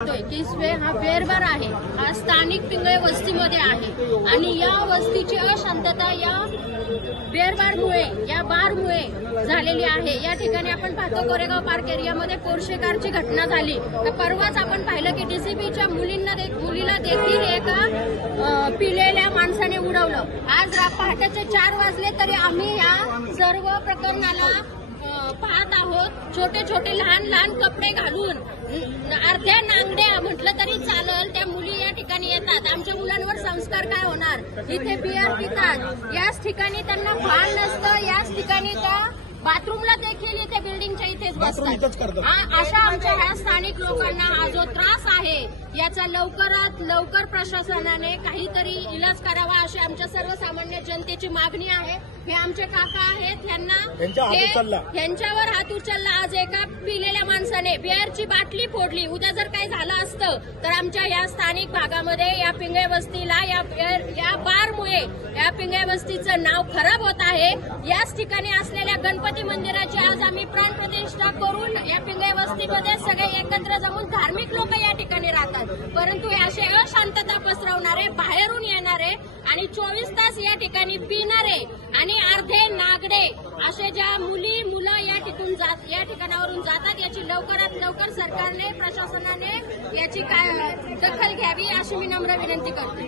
किसवे हा बेरबार आहे, हा स्थानिक पिंगळे वस्तीमध्ये आहे आणि या वस्तीची अशांतता या बेरबारमुळे, या बारमुळे झालेली आहे। या ठिकाणी आपण पाहतो कोरेगाव पार्क एरियामध्ये पोर्शे कारची घटना झाली। तर परवाच आपण पाहिलं की डीसीपीच्या मुलीला देखील एका पिलेल्या माणसाने उडवलं। आज पहाटेचे 4 वाजले तरी आम्ही या सर्व प्रकरणाला पाहत आहोत। छोटे छोटे लहान लहान कपडे घालून अर्ध्या नांगड्या म्हटलं तरी चालेल त्या मुली या ठिकाणी येतात। आमच्या मुलांवर संस्कार काय होणार? इथे बियर पितात, याच ठिकाणी त्यांना भान नसतं, याच ठिकाणी त्या बाथरूमला देखील इथे बिल्डिंगच्या इथेच बसतात। अशा आमच्या ह्या स्थानिक लोकांना हा जो त्रास आहे याचा लवकरात लवकर प्रशासनाने काहीतरी इलाज करावा अशी आमच्या सर्वसामान्य जनतेची मागणी आहे। हे आमचे काका आहेत, यांच्यावर हात उचलला। आज एका पिलेल्या माणसाने बिअरची बाटली फोडली। उद्या जर काही झालं असतं तर आमच्या या स्थानिक भागामध्ये या पिंगळे वस्तीला या बारमुळे या पिंगळे वस्तीचं नाव खराब होत आहे। याच ठिकाणी असलेल्या गणपती मंदिराची आज आम्ही प्राणप्रतिष्ठा करून या पिंगळे वस्तीमध्ये सगळे एकत्र जमून धार्मिक लोक या ठिकाणी राहतात, परंतु हे असे अशांतता पसरवणारे, बाहेरून येणारे आणि 24 तास या ठिकाणी पिणारे आणि अर्धे नागडे असे ज्या मुलं या ठिकाणावरून जातात, याची लवकरात लवकर सरकारने, प्रशासनाने याची दखल घ्यावी अशी मी नम्र विनंती करते।